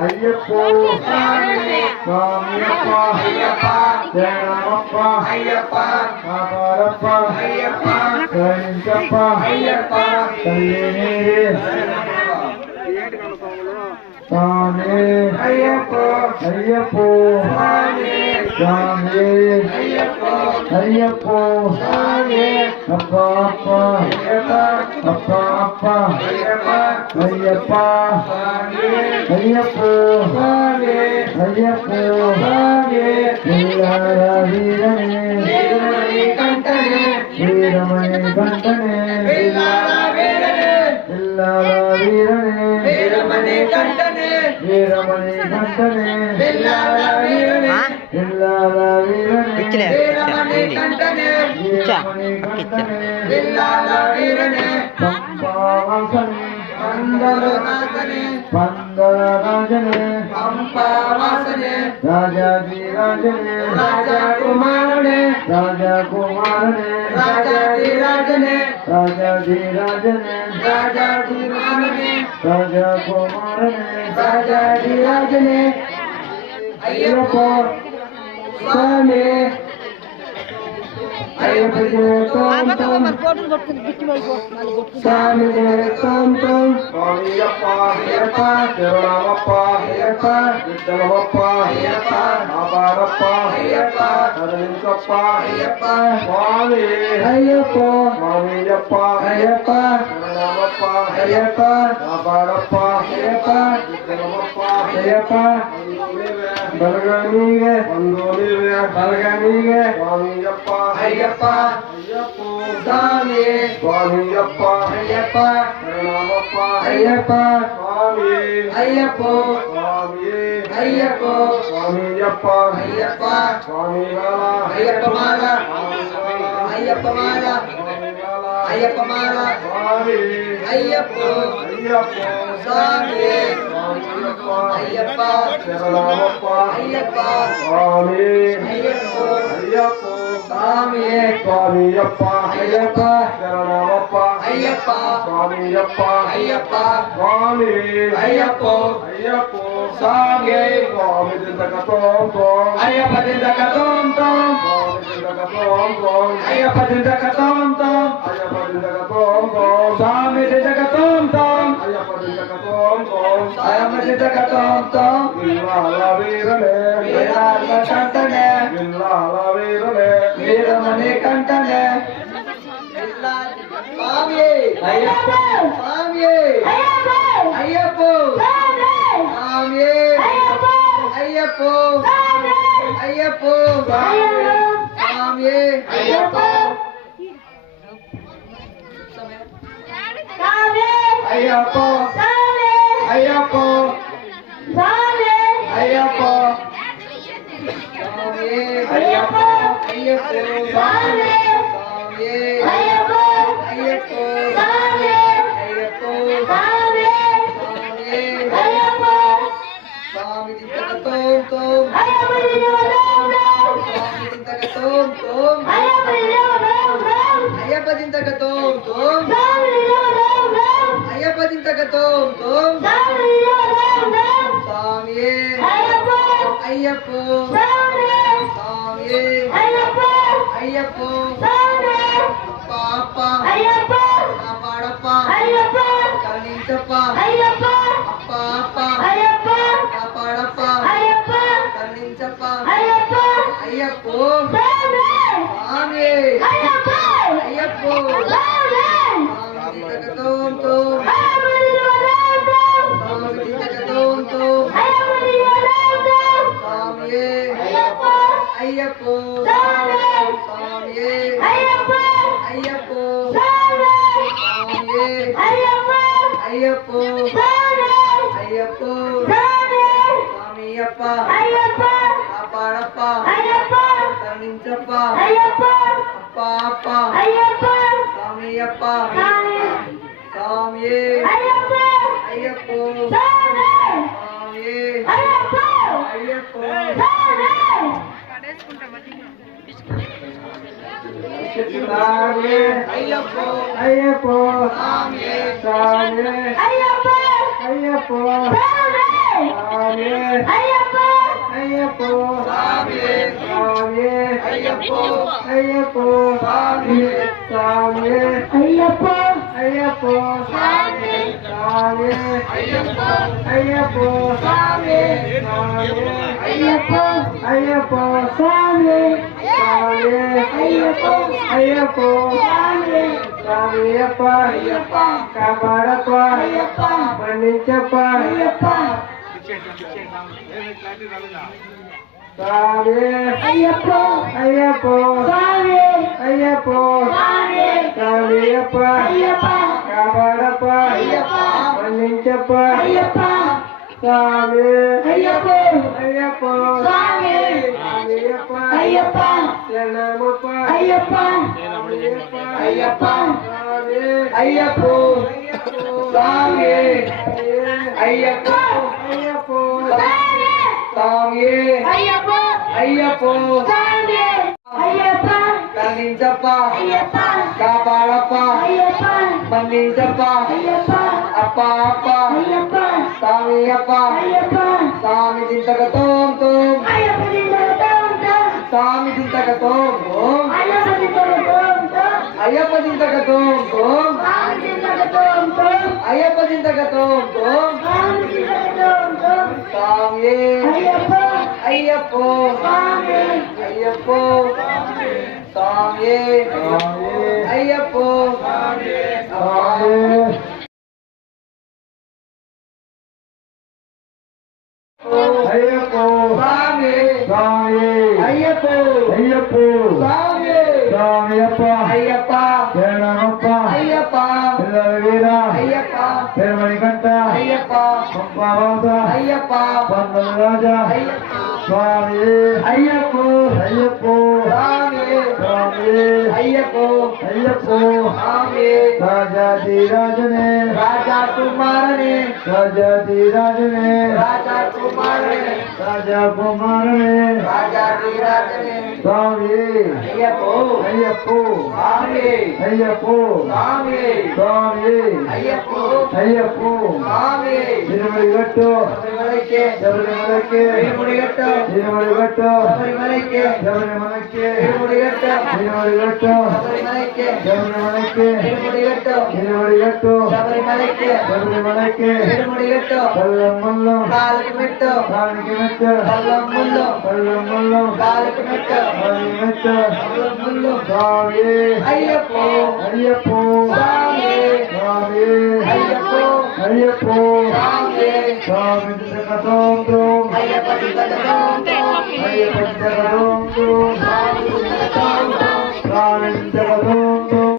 ஐயப்போ சுவாமியப்பா ஜெயராமப்பா காபாரப்பா கலிஞ்சப்பா கல்லினீரே சாமி ஐயப்போ ஐயப்போ சாமி ஐயப்போ அப்பா அப்பா அப்பா அப்பா ஐயப்பா ஐயப்போ ஐயப்போ எல்லார வீரனே வீரமணி கண்டனே எல்லார வீரனே வீரமணி கண்டனே எல்லார வீரனே வீரமணி கண்டனே எல்லார வீரனே பம்பாவாசனே பந்தலராஜனே பம்பாவாசனே ராஜாதிராஜனே ராஜகுமாரனே ராஜகுமாரனே ராஜாதிராஜனே ராஜாதிராஜனே ராஜகுமாரனே ராஜகுமாரனே ராஜாதிராஜனே ஐயப்போ స్వామి అయ్యప్ప స్వామి స్వామియప్ప అయ్యప్ప శరణమప్ప అయ్యప్ప విఠలమప్ప అయ్యప్ప ఆబారప్ప అయ్యప్ప కరుణించప్ప అయ్యప్ప స్వామి అయ్యప్ప స్వామియప్ప అయ్యప్ప శరణమప్ప అయ్యప్ప ఆబారప్ప అయ్యప్ప విఠలమప్ప అయ్యప్ప బలగనీగే వందోనివే బలగనీగే స్వామియప్ప అయ్యప్ప అయ్యప్ప స్వామి స్వామియప్ప అయ్యప్ప శరణమప్ప అయ్యప్ప స్వామి అయ్యప్ప స్వామి అయ్యప్ప స్వామియప్ప అయ్యప్ప స్వామి మాల అయ్యప్ప మాల అయ్యప్ప మాల అయ్యప్ప మాల స్వామి అయ్యప్ప అయ్యప్ప స్వామి అయ్యప్ప శరణమప్ప అయ్యప్ప స్వామి అయ్యప్ప అయ్యప్ప స్వామి స్వామియప్ప అయ్యప్ప శరణమప్ప అయ్యప్ప స్వామియప్ప అయ్యప్ప స్వామి అయ్యప్ప అయ్యప్ప స్వామి స్వామి దిందకతోం తోం అయ్యప్ప దిందకతోం తోం స్వామి దిందకతోం తోం అయ్యప్ప దిందకతోం తోం అయ్యప్ప దిందకతోం తోం స్వామి దిందకతోం తోం అయ్యప్ప దిందకతోం తోం అయ్యప్ప దిందకతోం తోం విల్లాల వీరనే వీరాల కంటనే విల్లాల వీరనే వీరమణి కంటనే స్వామి అయ్యప్ప స్వామి అయ్యప్ప స్వామి అయ్యప్ప అయ్యప్ప స్వామి అయ్యప్ప అయ్యప్ప అయ్యప్ప అయ్యప్ప అయ్యప్ప అయ్యప్ప ஐயப்போ ஐயப்போ சாமியே சாமியே ஐயப்போ ஐயப்போ சாமியே சாமியே ஐயப்போ ஐயப்போ சாமியே சாமியே ஐயப்போ ஐயப்போ சாமியே சாமியே ஐயப்போ ஐயப்போ சாமியே சாமியே ஐயப்போ ஐயப்போ சாமியே சாமியப்பா ஐயப்பா காபாடப்பா ஐயப்பா மன்னிச்சப்பா ஐயப்பா சாமி ஐயப்போ ஐயப்போ சாமி ஐயப்போ சாமி சாமியப்பா ஐயப்பா காபாடப்பா ஐயப்பா மன்னிச்சப்பா ஐயப்பா சாமி ஐயப்போ ஐயப்போ சாமி சாமியப்பா ஐயப்பா சரணமப்பா ஐயப்பா சாமியப்பா ஐயப்பா சாமி ஐயப்போ சாமி ஐயப்போ ஐயப்போ சாமியே ஐயப்போ ஐயப்போ சாமியே ஐயப்பா கண்ணிஞ்சப்பா ஐயப்பா காபாடப்பா ஐயப்பா மன்னிஞ்சப்பா ஐயப்பா அப்பா அப்பா ஐயப்பா சாமியப்பா ஐயப்பா சாமி திண்டகத்தோம் தோம் ஐயப்பா திண்டகத்தோம் தோம் சாமி திண்டகத்தோம் தோம் ஐயப்பா திண்டகத்தோம் தோம் ஐயப்பா திண்டகத்தோம் தோம் சாமி திண்டகத்தோம் தோம் ஐயப்பா திண்டகத்தோம் தோம் சாமி திண்டகத்தோம் தோம் சாமியே ஐயப்போ ஐயப்போ சாமியே ஐயப்போ சாமியே ஐயப்போ சாமியே ஐயப்போ சாமி சாமி ஐயப்போ ஐயப்போ சாமி சாமியப்பா ஐயப்பா சரணமப்பா ஐயப்பா வீரா ஐயப்பா பெருமணிகண்ட ஐயப்பா பம்பாவாசா ஐயப்பா பந்தராஜா ஐயப்பா சுவாமி ஐயப்போ ஐயப்போ சாமி சாமி ஐயப்போ ஐயப்போ சாமி ராஜாதிராஜனே ராஜா குமாரனே ராஜாதிராஜனே ராஜா குமாரனே ராஜா குமாரனே ராஜாதிராஜனே சுவாமி ஐயப்போ ஐயப்போ சாமி ஐயப்போ சாமி சாமி ஐயப்போ ஐயப்போ சாமி திருமலைகட்டு திருமலைக்கு திருமலைக்கு திருமலைகட்டு திருமலைகட்டு திருமலைக்கு திருமலைக்கு திருமலைகட்டு திருமலைகட்டு திருமலைக்கு திருமலைக்கு திருமலைகட்டு திருமலைகட்டு திருமலைக்கு திருமலைக்கு திருமலைகட்டு கல்லமல்லம் காலுக்கு மெட்டு காலுக்கு மெட்டு கல்லமல்லம் கல்லமல்லம் காலுக்கு மெட்டு காலுக்கு மெட்டு கல்லமல்லம் சாமி ஐயப்போ ஐயப்போ சாமி சாமி ஐயப்போ ஐயப்போ சாமி சாமி திண்டகத்தோம் தோம் ஐயப்பா திண்டகத்தோம் தோம் ஐயப்பா